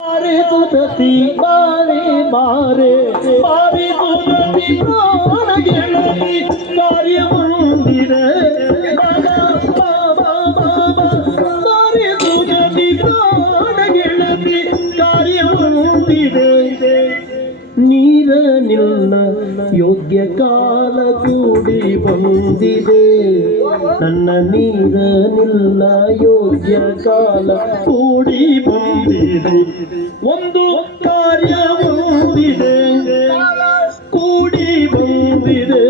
मारे सुदती मारे मारे मारे सुदती प्राण ಗೆಳತಿ ಕಾರ್ಯ ಮಂದಿರೆ ಬಾಬಾ ಬಾಬಾ ಬಾಬಾ ಮಾರೆ ಸುದತಿ ಪ್ರಾಣ ಗೆಳತಿ ಕಾರ್ಯ ಮಂದಿರೆ ನೀರ ನಿನ್ನ ಯೋಗ್ಯ ಕಾಲ ಕೂಡಿ ಬಂದಿದೆ ನನ್ನ ನೀರ ನಿಲ್ಲ ಯೋಗ್ಯ ಕಾಲ ಕೂಡಿ ಬಂದಿದೆ ಒಂದು ಕಾರ್ಯ ಬಂದಿದೆ ಕೂಡಿ ಬಂದಿದೆ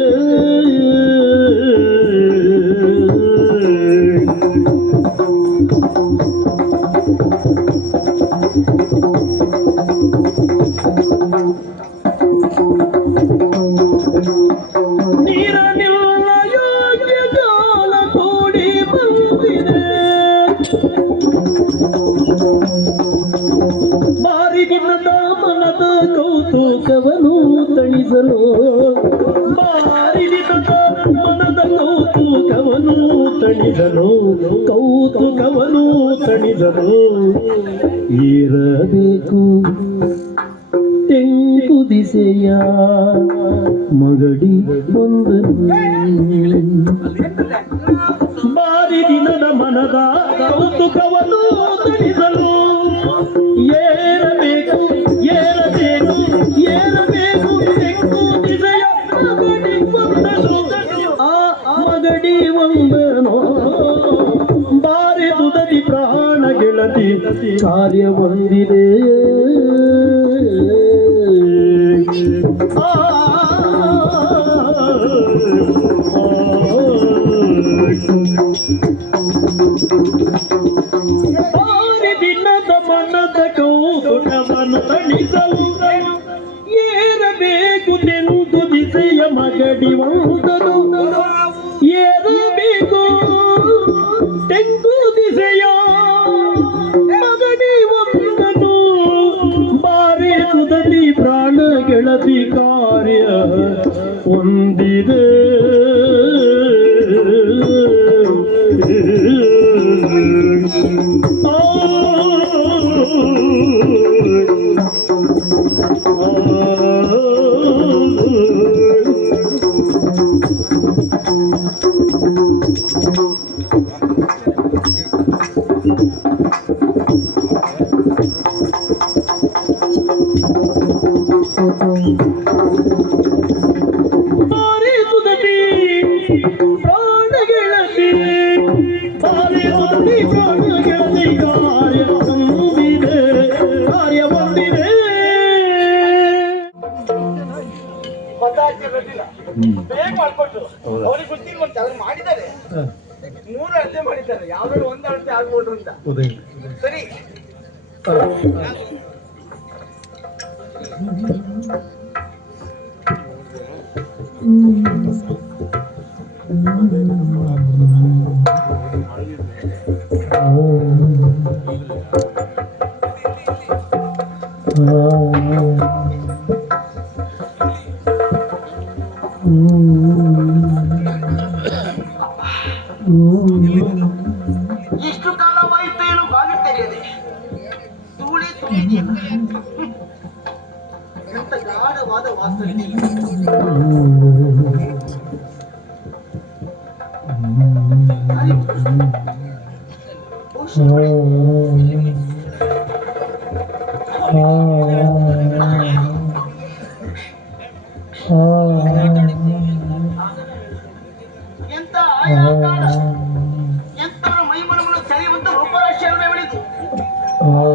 ನೀರ ನಿಲ್ಲ ಯೋಗ್ಯ ಕಾಲ ಕೂಡಿ ಬಂದಿದೆ ಬಾರಿಗಿನ್ನದ ಮನದ ಕೌತುಕವನು ತಣಿಸಲು ಬಾರಿಗಿನ್ನದ ಮನದ ಕೌತುಕವನು ತಣಿಸಲು ಕೌತುಕವನು ತಣಿಸಲು ಇರಬೇಕು ತೆಂಕು ದಿಸೆಯ ಮಗಡಿ ಒಂದನ್ನು ಬಾರಿ ದಿನದ ಮನದ ಕೌತುಕವನ್ನು ತಣಿಸಲು ಏರಬೇಕು ಏರಬೇಕು ಏರಬೇಕು ತೆಂಕು ದಿಸೆಯ ಮಗಡಿ ಒಂದನು ಆ ಮಗಡಿ ಒಂದನು ಬಾರಿ ತುದದಿ ಪ್ರಾಣ ಗೆಳತಿ ಕಾರ್ಯ ಹೊಂದಿದೆ ದಿನದ ಮನದ ಕೌತುಕವನ್ನು ತಣಿಸಲು ಏರಬೇಕು ತೆಂಕು ದಿಸೆಯ ಮಗಡಿ ಒಂದನು ಏರಬೇಕು ತೆಂಕು ದಿಸೆಯ ಮಗಡಿ ಒಂದನು ಬಾರಿ ತುದದಿ ಪ್ರಾಣ ಗೆಳತಿ ಕಾರ್ಯ ಹೊಂದಿದೆ ಬಾರಿ ತುದದಿ ಪ್ರಾಣ ಗೆಳತಿ ಬಾರಿ ತುದದಿ ಪ್ರಾಣ ಗೆಳತಿ ಕಾರ್ಯ ಹೊಂದಿದೆ ಕಾರ್ಯ ಹೊಂದಿದೆ ಬೇಗ ಮಾಡ್ಕೊಟ್ಟು ಅವ್ರಿಗೆ ಗೊತ್ತಿಲ್ವಂತೆ ಅವ್ರು ಮಾಡಿದ್ದಾರೆ 3 ಅಳತೆ ಮಾಡಿದ್ದಾರೆ ಯಾವ್ದಾದ್ರು ಒಂದು ಅಳತೆ ಆಗ್ಬೋದು ಅಂತ ಸರಿ ಎಷ್ಟು ಕಾಲವಾಯಿತು ಏನು ಬಾಗಿ ತೆರೆಯದೆ ತೂಳಿ ತುಳಿದೆಯಲ್ಲ ಎಂತ ಗಾಢವಾದ ವಾಸನೆ ಎಂತ ಆಯಾಕಾಡ ಎಂತವರ ಮೈಮನವನ್ನು ಸೆಳೆಯುವಂತ ರೂಪರಾಶಿಯನ್ನು ಬೆಳೆದು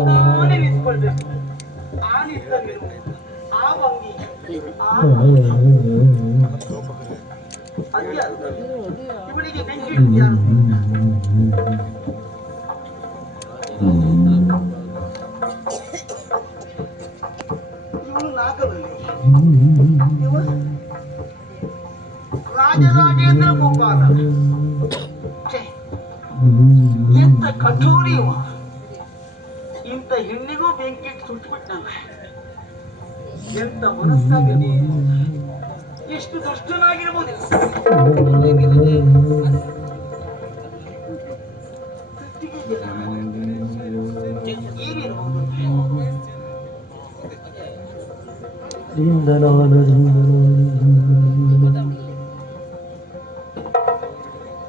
ನಾನೇ ನಿಂತ್ಕೊಳ್ಬೇಕು ಆ ನಿಂತಲ್ಲಿ ಆ ಭಂಗಿ ಇವಳಿಗೆ ಬೆಂಕಿ ಇಟ್ಟಿದ್ಯಾರು ಇವಳು ನಾಗವಲ್ಲಿ ರಾಜರಾಜೇಂದ್ರ ಗೋಪಾಲ ಎಂತ ಕಠೋರಿಯುವ ಇಂಥ ಹೆಣ್ಣಿಗೂ ಬೆಂಕಿ ಸುಟ್ಟುಬಿಟ್ಟಲ್ಲ ಎಂತ ಮನಸ್ಸಾಗಲಿ ಎಷ್ಟು ದುಷ್ಟನಾಗಿರ್ಬೋದು ಏನಿರ್ಬೋದು ದಿಂದನಾನ ದಿಂದನಾನ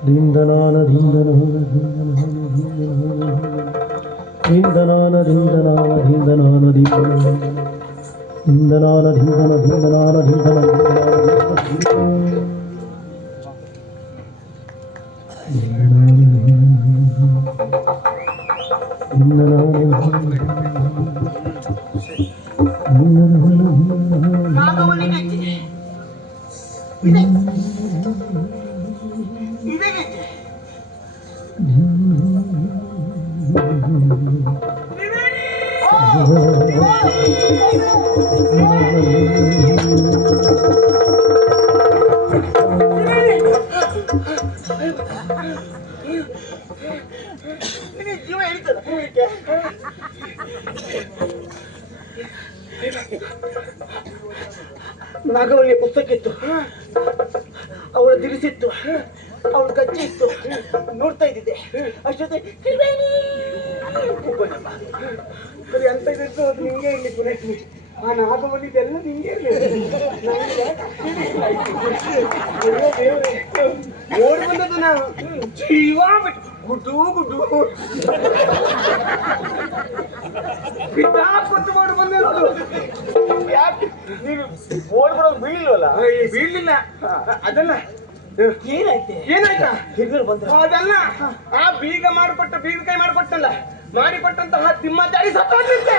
ದಿಂದನಾನ ದಿಂದನಾನ ದಿಂದನಾನ ದಿಂದನಾನ ದಿಂದನಾನ ದಿಂದನ ದಿಂದನಾನ ದಿಂದನ ಜೀವ ಹೇಳ್ತದ ನಾಗವಲ್ಲಿಯ ಪುಸ್ತಕ ಇತ್ತು, ಅವಳ ದಿರಿಸಿತ್ತು, ಅವಳ ಕಚ್ಚಿ ಇತ್ತು, ನೋಡ್ತಾ ಇದ್ದಿದ್ದೆ. ಅಷ್ಟೊತ್ತೆ ಬರೀ ಅಂತ ಇದ್ದು ಅದು ನಿಂಗೆ ಇಲ್ಲಿ ಪುನಃ ಆ ನಾಗವಲ್ಲಿದೆಲ್ಲ ನಿಂಗೆ ಓಡಿ ಬಂದದ್ದು ನಾವು ಜೀವ ಬಿಟ್ಟು ಗುಡ್ಡು ಗುಡ್ಡು ಬಿಟ್ಟು ಮಾಡಿ ಬಂದಿರೋದು. ಯಾಕೆ ನೀವು ಓಡ್ ಬರೋದು ಬೀಳಲ್ವಲ್ಲ? ಬೀಳಲಿಲ್ಲ. ಅದಲ್ಲ ಏನಾಯ್ತಾ ಹಿರಿಯರು ಬಂದ ಅದಲ್ಲ, ಆ ಬೀಗ ಮಾಡಿಕೊಟ್ಟ ಬೀಗ ಕೈ ಮಾಡಿಕೊಟ್ಟಲ್ಲ, ಮಾಡಿಕೊಟ್ಟಂತಹ ತಿಮ್ಮಚಾರಿ ಸತ್ತೋಗಿರುತ್ತೆ.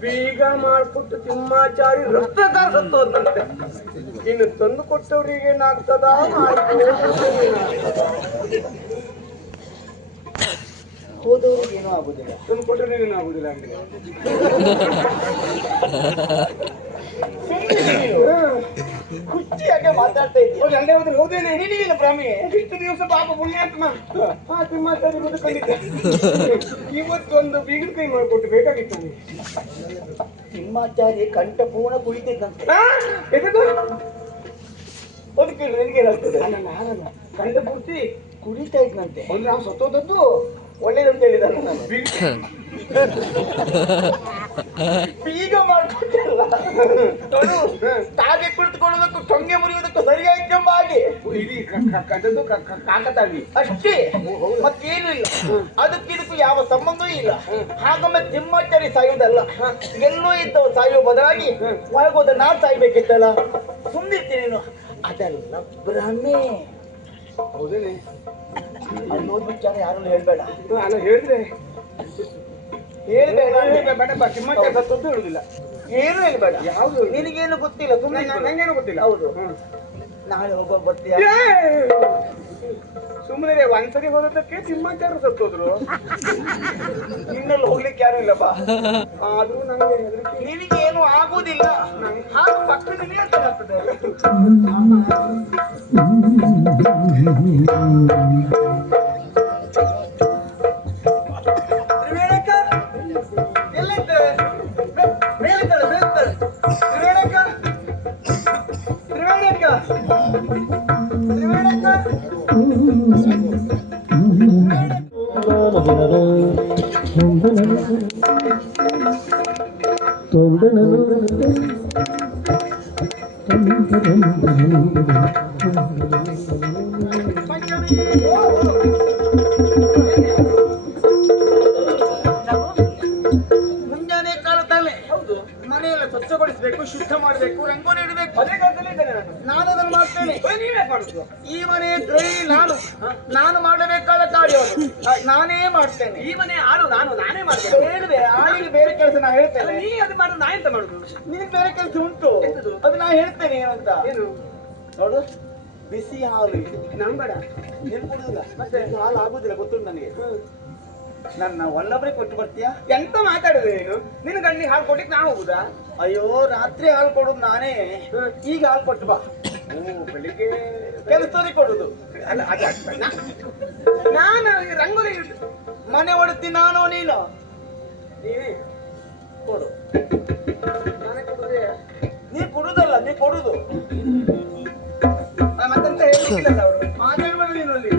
ಬೀಗ ಮಾಡಿಕೊಟ್ಟು ತಿಮ್ಮಾಚಾರಿ ರಕ್ತಕಾರ ಸತ್ತೋದಂತೆ. ಇನ್ನು ತಂದು ಕೊಟ್ಟವರಿಗೆ ಏನಾಗ್ತದ? ಹೋದವ್ರಿಗೆ ಏನೂ ಆಗುದಿಲ್ಲ, ತಂದು ಕೊಟ್ಟವ್ರಿಗೆ ಏನೂ ಆಗುದಿಲ್ಲ. ಖುಷಿಯಾಗೆ ಮಾತಾಡ್ತಾ ಇದ್ದೀವಿ. ಅಲ್ಲೇ ಹೋದ್ರೆ ಹೋದೇನೆ ನಿನಗಿಲ್ಲ ಪ್ರಾಮಿ. ಇಷ್ಟು ದಿವಸ ಪಾಪ ಪುಣ್ಯಾತ್ಮ ಆ ತಿಮ್ಮಾಚಾರಿ ಬದುಕೊಂಡಿದ್ದೆ. ಇವತ್ತೊಂದು ಬೀಗದ ಕೈ ಮಾಡಿಕೊಟ್ಟು ಬೇಕಾಗಿತ್ತು. ತಿಮ್ಮಾಚಾರಿ ಕಂಠ ಪೂರ್ಣ ಕುಳಿತಿದ್ದಂತೆ. ಅದಕ್ಕೆ ನಿನಗೇನಾಗ್ತದೆ? ನಾನಲ್ಲ, ಕಂಠ ಪೂರ್ತಿ ಕುಡಿತಾ ಇದ್ನಂತೆ. ಅಂದ್ರೆ ನಾವು ಸತ್ತೋದದ್ದು ಒಳ್ಳೇದಂತ ಹೇಳಿದಾರೆ. ನಾನು ಬೀಗ ಮಾಡ್ಕೊಟ್ಟಲ್ಲ, ತಾಗೆ ಕುಳಿತುಕೊಳ್ಳೋದಕ್ಕೂ ಟೊಂಗೆ ಮುರಿಯೋದಕ್ಕೂ ಸರಿಯಾಯ್ತೆಂಬ ಹಾಗೆ ಇಡೀ ಕಥದ್ದು ಕಾಕತಾಗಿ ಅಷ್ಟೇ, ಮತ್ತೇನು ಇಲ್ಲ. ಅದಕ್ಕಿದಕ್ಕೂ ಯಾವ ಸಂಬಂಧವೂ ಇಲ್ಲ. ಹಾಗೊಮ್ಮೆ ತಿಮ್ಮಾಚಾರಿ ಸಾಯುವುದಲ್ಲ, ಎಲ್ಲೋ ಇದ್ದವ ಸಾಯುವ ಬದಲಾಗಿ ಒಳಗೋದ ನಾ ಸಾಯ್ಬೇಕಿತ್ತಲ್ಲ. ಸುಮ್ಮನಿರ್ತೀನಿ ನೀನು. ಅದೆಲ್ಲ ಭ್ರಮೆ. ಹೌದೇನೆ? ಅಲ್ಲಿ ಹೋದ್ ವಿಚಾರ ಯಾರನ್ನು ಹೇಳ್ಬೇಡ. ನಾನು ಹೇಳಿದ್ರೆ ಹೇಳುದಿಲ್ಲ, ಏನು ಹೇಳ್ಬೇಡ. ಯಾವುದು ನಿನಗೇನು ಗೊತ್ತಿಲ್ಲ, ಸುಮ್ಮನೆ ನಂಗೇನು ಗೊತ್ತಿಲ್ಲ. ಹೌದು, ನಾಳೆ ಹೋಗೋ ಬರ್ತೀಯ? ಸುಮ್ಮನೆ ಒಂದ್ಸರಿ ಹೋದಕ್ಕೆ ತಿಮ್ಮಾಚಾರ ಸತ್ತೋದ್ರು. ಇನ್ನೆಲ್ಲ ಹೋಗ್ಲಿಕ್ಕೆ ಯಾರು ಇಲ್ಲಪ್ಪ. ಆದ್ರೂ ನಂಗೆ ನಿನಗೇನು ಆಗುದಿಲ್ಲ. ಹಾಗೆ ಪಕ್ಕದಲ್ಲಿ ಅಂತ ಆಗ್ತದೆ. ಮುಂಜಾನೆ ಕಾಲದಲ್ಲೇ ಮನೆಯೆಲ್ಲ ಸ್ವಚ್ಛಗೊಳಿಸಬೇಕು, ಶುದ್ಧ ಮಾಡಬೇಕು, ರಂಗೋಲಿ ಇಡಬೇಕು. ಅದೇ ಕಾಲದಲ್ಲಿ ಇದ್ದೇನೆ ನಾನು ಅದನ್ನು ಮಾಡ್ತೇನೆ. ನೀವೇ ಮಾಡುದು? ಈ ಮನೆ ಗೃಹಿಣಿ ನಾನು ಮಾಡಬೇಕಾದ ಕಾರ್ಯ ನಾನೇ ಮಾಡ್ತೇನೆ. ಈ ಮನೆ ಆಳು ನಾನೇ ಮಾಡ್ತೇನೆ. ಹೇಳಿದೆ ಆಳಿಗೆ ಬೇರೆ ಕೆಲಸ ನಾ ಹೇಳ್ತೇನೆ. ನೀ ಅದು ಮಾಡುದು, ನಾ ಎಂತ ಮಾಡುದು? ನಿನಗೆ ಬೇರೆ ಕೆಲಸ ಉಂಟು, ಅದು ನಾ ಹೇಳ್ತೇನೆ. ಏನಂತ ಏನು ನೋಡು, ಬಿಸಿ ಹಾಲು ನಂಬೇಡ, ನೀನು ಕೊಡುದಿಲ್ಲ. ಮತ್ತೆ ಹಾಲು ಆಗುದಿಲ್ಲ, ಗೊತ್ತುಂಟು ನನಗೆ. ನನ್ನ ಒಳ್ಳೊಬ್ಬರೇ ಕೊಟ್ಟು ಬರ್ತೀಯಾ? ಎಂತ ಮಾತಾಡಿದೆ ನೀನು? ನಿನ್ನ ಗಂಡಿಗೆ ಹಾಲು ಕೊಟ್ಟಿಗೆ ನಾ ಹೋಗುದಾ? ಅಯ್ಯೋ, ರಾತ್ರಿ ಹಾಲು ಕೊಡುದು ನಾನೇ, ಈಗ ಹಾಲು ಕೊಟ್ಟು ಬಾ. ಬೆಳಿಗ್ಗೆ ಕೆಲಸದವರಿಗೆ ಕೊಡುದು ಅಲ್ಲ. ನಾನು ರಂಗೋಲಿ ಮನೆ ಹೊಡುತ್ತೀನಿ ನಾನೋ ನೀನು? ನೀನೇ ಕೊಡು. ನಾನೇ ಕೊಡುದೇ? ನೀ ಕೊಡುದಲ್ಲ, ನೀ ಕೊಡುದು. ಮತ್ತಂತ ಹೇಳಿಲ್ಲ ಅವರು ಮಾತಾಡ್ಬೇಡ ನೀನು ಅಲ್ಲಿ.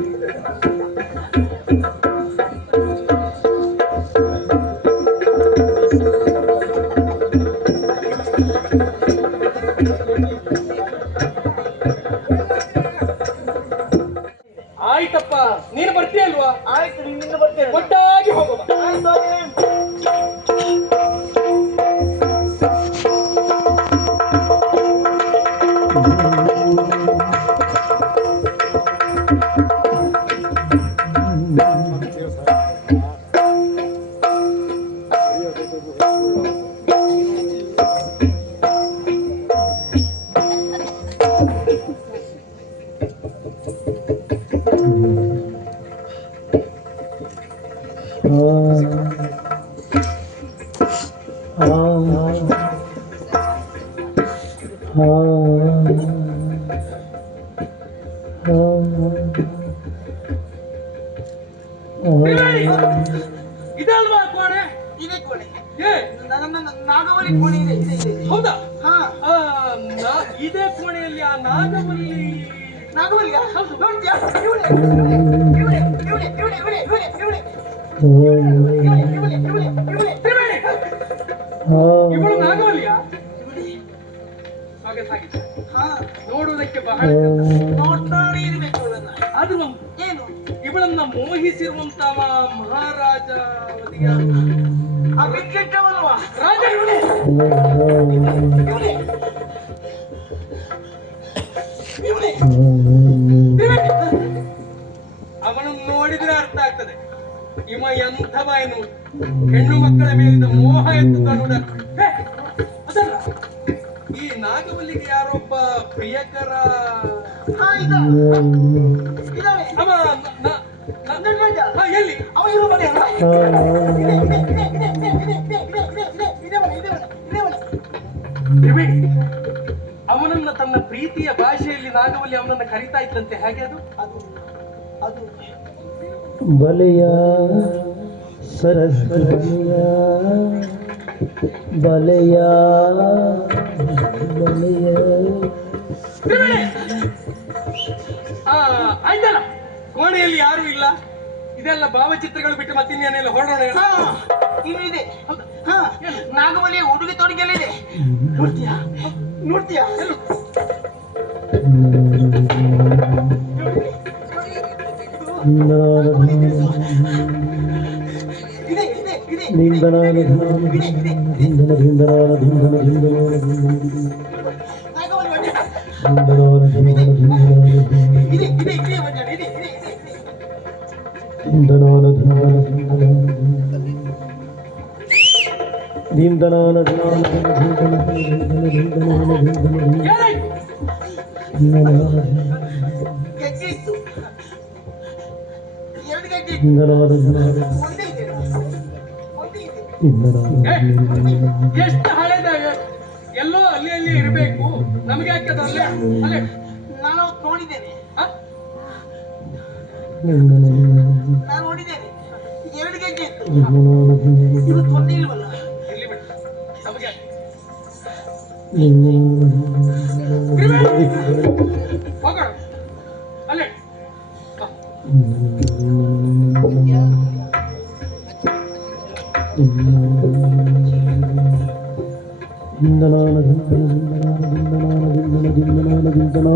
ಇದಲ್ವಾ ಕೋಣೆ? ಇದೇ ಕೋಣೆ. ಏ ನಾಗವಲ್ಲಿ ಕೋಣೆ ಇದೆ ಇದೆ ಇದೆ. ಹೌದಾ? ಹಾ ಇದೇ ಕೋಣೆಯಲ್ಲಿ ಆ ನಾಗಮಲ್ಲಿ ನಾಗವಲ್ಲಿಯ ನೋಡ್ತೀಯಾ? ಇವಳೆ ಇವಳೆ ಇವಳೆ ಇವಳೆ ಇವಳೆ ಇವಳೆ ಇವಳೆ ಇವಳೆ ಇವಳೆ ಇವಳೆ ತ್ರಿವೇಣಿ, ಇವಳು ನಾಗವಲ್ಲಿಯ? ಹಾಗೆ ಸಾಗಿ ಹಾ ನೋಡುವುದಕ್ಕೆ ಬಹಳ ನೋಡ್ತಾನೆ ಇರ್ಬೇಕು ಇವಳನ್ನ. ಆದ್ರೂ ಏನು ಇವಳನ್ನ ಮೋಹಿಸಿರುವಂತಹ ಮಹಾರಾಜ ಆ ಬಿಟ್ಟಿಟ್ಟವಲ್ವಾ ರಾಜ ಇವನೇ. ಇವಳೆ ಇವಳೆ ತ್ರಿವೇಣಿ, ಅವನನ್ನು ನೋಡಿದ್ರೆ ಅರ್ಥ ಆಗ್ತದೆ ಇವ ಎಂಥವ ಏನು. ಹೆಣ್ಣು ಮಕ್ಕಳ ಮೇಲಿನ ಮೋಹ ಎಂದು ಕಂಡುಡ. ಅದಲ್ಲ, ಈ ನಾಗವಲ್ಲಿಗೆ ಯಾರೊಬ್ಬ ಪ್ರಿಯಕರ ಹಾ ಇದ್ದಾಳೆ ಅವ ಗಂಗರಾಜ. ಎಲ್ಲಿ? ಅವ ಇರೋ ಮನೆ ಅಲ್ಲ? ಇದೆ ಇದೆ ಇದೆ ಇದೆ ಇದೆ ಇದೆ ಇದೆ ಇದೆ ಮನೆ ಇದೆ ಮನೆ ಇದೆ ಮನೆ. ತ್ರಿವೇಣಿ, ಅವನನ್ನ ತನ್ನ ಪ್ರೀತಿಯ ಭಾಷೆಯಲ್ಲಿ ನಾಗವಲ್ಲಿ ಅವನನ್ನ ಕರಿತಾ ಇದ್ದಂತೆ. ಹೇಗೆ ಅದು? ಅದು ಅದು ಬಲೆಯ ಸರಸ್ವತಿಯ ಬಲೆಯ ಬಲೆಯ ತ್ರಿವೇಣಿ, ಆಯ್ತಲ್ಲ, ಕೋಣೆಯಲ್ಲಿ ಯಾರು ಇಲ್ಲ, ಇದೆಲ್ಲ ಭಾವಚಿತ್ರಗಳು ಬಿಟ್ಟು ಮತ್ತಿನ್ನೇನೆಲ್ಲ ಹೊರಡೋಣ. ಹಾ ಇನ್ನು ಇದೆ. ಹಾ ನಾಗವಲ್ಲಿಯ ಉಡುಗೆ ತೊಡುಗೆಲ್ಲ ಇದೆ. ನೋಡ್ತೀಯಾ ನೋಡ್ತೀಯಾ? ಇದೆ ಇದೆ ಇದೆ ದಿಂದನಾನ ಇದೆ ಇದೆ ದಿಂದನ ದಿಂದನಾನ ದಿಂದನ ದಿಂದನಾನ ನಾಗವಲ್ಲಿ ಬನ್ನಿ. ದಿಂದನಾನ ದಿಂದನ ಇದೆ ಇದೆ ಇದೆ ಬನ್ನಿ. ಇದೆ ಇದೆ ಇದೆ ದಿಂದನಾನ ದಿಂದನ ದಿಂದನಾನ ದಿಂದನ ಗೆಜ್ಜೆ ಇತ್ತು. ಎರಡು ಗೆಜ್ಜೆ ಇತ್ತು. ಒಂದೇ ಇದೆ ಒಂದೇ ಇದೆ. ಎಷ್ಟು ಹಳೆದ, ಎಲ್ಲೋ ಅಲ್ಲಿ ಅಲ್ಲಿ ಇರಬೇಕು, ನಮಗೆ ಯಾಕೆ ಅಲ್ಲೇ ಅಲ್ಲೇ. ನಾನು ನೋಡಿದ್ದೇನೆ ನಾನು ನೋಡಿದ್ದೇನೆ. ಎರಡು ಗೆಜ್ಜೆ ಇತ್ತು. ಇದು ತೊಂದರೆ ಇಲ್ವಲ್ಲ? ಇಲ್ಲಿ ಬಿಟ್ಟು ನಮಗೆ ಹೋಗೋಣ ಅಲ್ಲೇ. ದಿಂದನಾನ ದಿಂದನ ದಿಂದನಾನ ದಿಂದನ ದಿಂದನಾನ ದಿಂದನ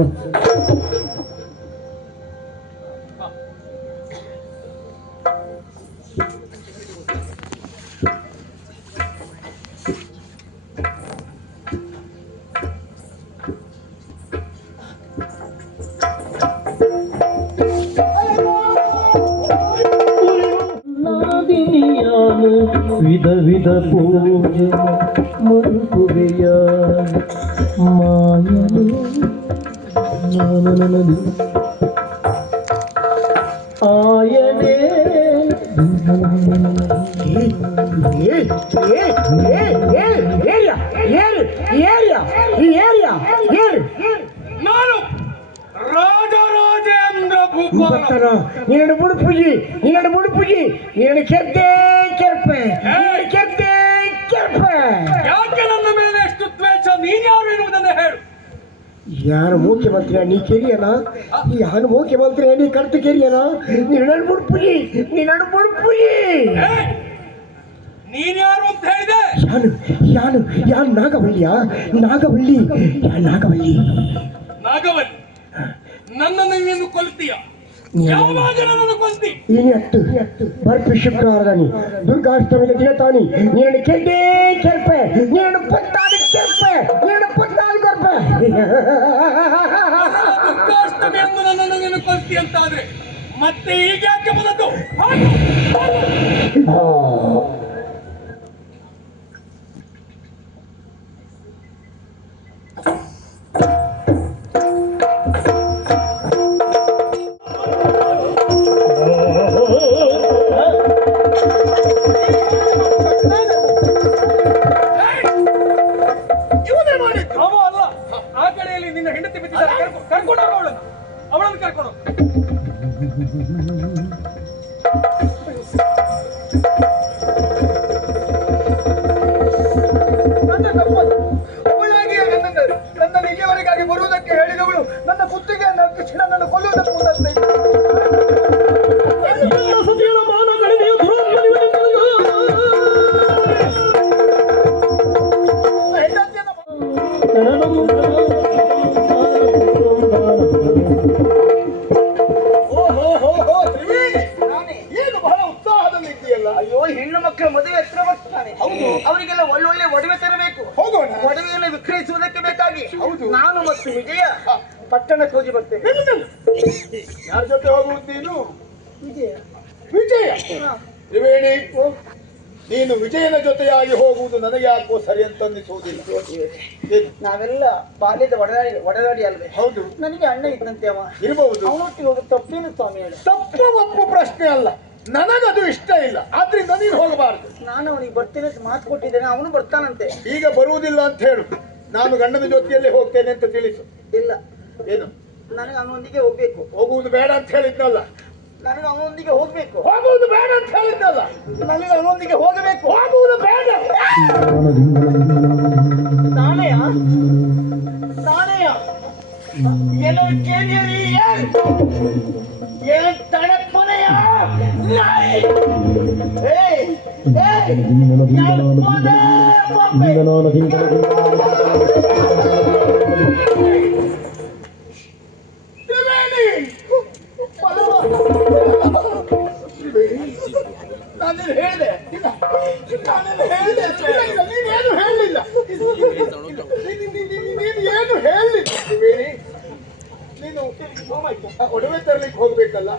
ವಿಧ ವಿಧ ಪೂಜೆ ಮರುಕುವೆಯ ಮಾಯನೆ ನನನನದಿ ಆಯನೆ ನಾನು ರಾಜರಾಜೇಂದ್ರ ಭೂಪಾಲ. ನೀನು ಮುಡುಪುಜಿ ನೀನು ಮುಡುಪುಜಿ ನೀನು ಕೆರ್ತೆ ಕೆರ್ಪೆ ಕೆರ್ತೆ ಕೆರ್ಪೆ. ಯಾಕೆ ನನ್ನ ಮೇಲೆ ಎಷ್ಟು ದ್ವೇಷ? ನೀನ್ ಯಾರು ಎನ್ನುವುದನ್ನು ಹೇಳು. ಯಾರು ಮುಖ್ಯಮಂತ್ರಿ ನೀ ಕೆರಿಯನ? ಯಾರು ಮುಖ್ಯಮಂತ್ರಿ ನೀ ಕರ್ತು ಕೆರಿಯನ? ನೀನು ನಡು ಮುಡುಪುಜಿ ನೀ ನಡು ಮುಡುಪುಜಿ. ನೀನ್ ಯಾರು ಅಂತ ಹೇಳಿದೆ? ಯಾನು ಯಾನು ಯಾನು ನಾಗವಲ್ಲಿಯ ನಾಗವಲ್ಲಿ ನಾಗವಲ್ಲಿ ನಾಗವಲ್ಲಿ, ನನ್ನನ್ನು ನೀನು ಕೊಲ್ತೀಯ? ಯಾವಾಗ ನನ್ನನ್ನು ಕೊಲ್ತಿ? ಇನಿಯತ್ತು ಬರ್ಪಿ ಶುಕ್ರವಾರದಾನಿ ದುರ್ಗಾಷ್ಟಮಿಗೆ ದಿನತಾನಿ ನೀನು ಕೆಡ್ಡೆ ಕೆರ್ಪೆ ನೀನು ಪತ್ತಾಡಿ ಕೆರ್ಪೆ ನೀನು ಪತ್ತಾಡಿ ಕೆರ್ಪೆ. ದುರ್ಗಾಷ್ಟಮಿ ಎಂದು ನನ್ನನ್ನು ನೀನು ಕೊಲ್ತಿ ಅಂತಾದ್ರೆ ಮತ್ತೆ ಈಗ ಯಾಕೆ ಬಂದದ್ದು? ಮದುವೆ ಹತ್ರ ಬರ್ತಾನೆ. ಹೌದು, ಅವರಿಗೆಲ್ಲ ಒಳ್ಳೊಳ್ಳೆ ಒಡವೆ ತರಬೇಕು. ಹೋಗೋಣ. ಒಡವೆಯನ್ನು ವಿಕ್ರಯಿಸುವುದಕ್ಕೆ ಬೇಕಾಗಿ ಹೌದು. ನಾನು ಮತ್ತು ವಿಜಯ ಪಟ್ಟಣಕ್ಕೆ ಹೋಗಿ ಬರ್ತೇವೆ. ಯಾರ ಜೊತೆ ಹೋಗುವುದು ನೀನು? ವಿಜಯ ವಿಜಯ ಹಾ. ತ್ರಿವೇಣಿ, ನೀನು ವಿಜಯನ ಜೊತೆಯಾಗಿ ಹೋಗುವುದು ನನಗೆ ಯಾಕೋ ಸರಿ ಅಂತ ಅನ್ನಿಸುವುದಿಲ್ಲ. ಏನು? ನಾವೆಲ್ಲ ಬಾಲ್ಯದ ಒಡನಾಡಿ ಅಲ್ವೇ? ಹೌದು, ನನಗೆ ಅಣ್ಣ ಇದ್ದಂತೆ ಅವ. ಇರಬಹುದು. ಅವನೊಟ್ಟಿಗೆ ಹೋಗಿ ತಪ್ಪೇನು ಸ್ವಾಮಿ ಹೇಳಿ? ತಪ್ಪು ಒಪ್ಪು ಪ್ರಶ್ನೆ ಅಲ್ಲ, ನನಗದು ಇಷ್ಟ ಇಲ್ಲ, ಆದ್ರಿಂದ ನೀನು ಹೋಗಬಾರದು. ನಾನು ಅವನಿಗೆ ಬರ್ತೇನೆ ಅಂತ ಮಾತು ಕೊಟ್ಟಿದ್ದೇನೆ, ಅವನು ಬರ್ತಾನಂತೆ. ಈಗ ಬರುವುದಿಲ್ಲ ಅಂತ ಹೇಳು, ನಾನು ಗಂಡನ ಜೊತೆಯಲ್ಲೇ ಹೋಗ್ತೇನೆ ಅಂತ ತಿಳಿಸು. ಇಲ್ಲ, ಏನು? ನನಗೆ ಅವನೊಂದಿಗೆ ಹೋಗ್ಬೇಕು. ಹೋಗುವುದು ಬೇಡ ಅಂತ ಹೇಳಿದ್ನಲ್ಲ. ನನಗೆ ಅವನೊಂದಿಗೆ ಹೋಗ್ಬೇಕು. ಹೋಗುವುದು ಬೇಡ ಅಂತ ಹೇಳಿದ್ನಲ್ಲ. ನನಗೆ ಅವನೊಂದಿಗೆ ಹೋಗಬೇಕು. ಹೋಗುವುದು ಬೇಡ. ನಾಳೆಯ ಏನೋ ಕೇಳಿಯರಿ ಏನು ತಡಪ್ಪನೆಯ ನಾನೇನು ಹೇಳಿದೆ? ನೀನೇನು ಹೇಳಲಿಲ್ಲ. ನೀನು ಏನು ಹೇಳಲಿಲ್ಲ ತ್ರಿವೇಣಿ. ನೀನು ಒಡವೆ ತರಲಿಕ್ಕೆ ಹೋಗ್ಬೇಕಲ್ಲ,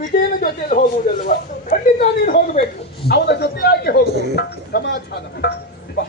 ವಿಜಯನ ಜೊತೆಯಲ್ಲಿ ಹೋಗುವುದಲ್ವಾ? ಖಂಡಿತ ನೀನು ಹೋಗ್ಬೇಕು, ಅವನ ಜೊತೆಯಾಗಿ ಹೋಗ್ಬೇಕು. ಸಮಾಧಾನ ಬಾ.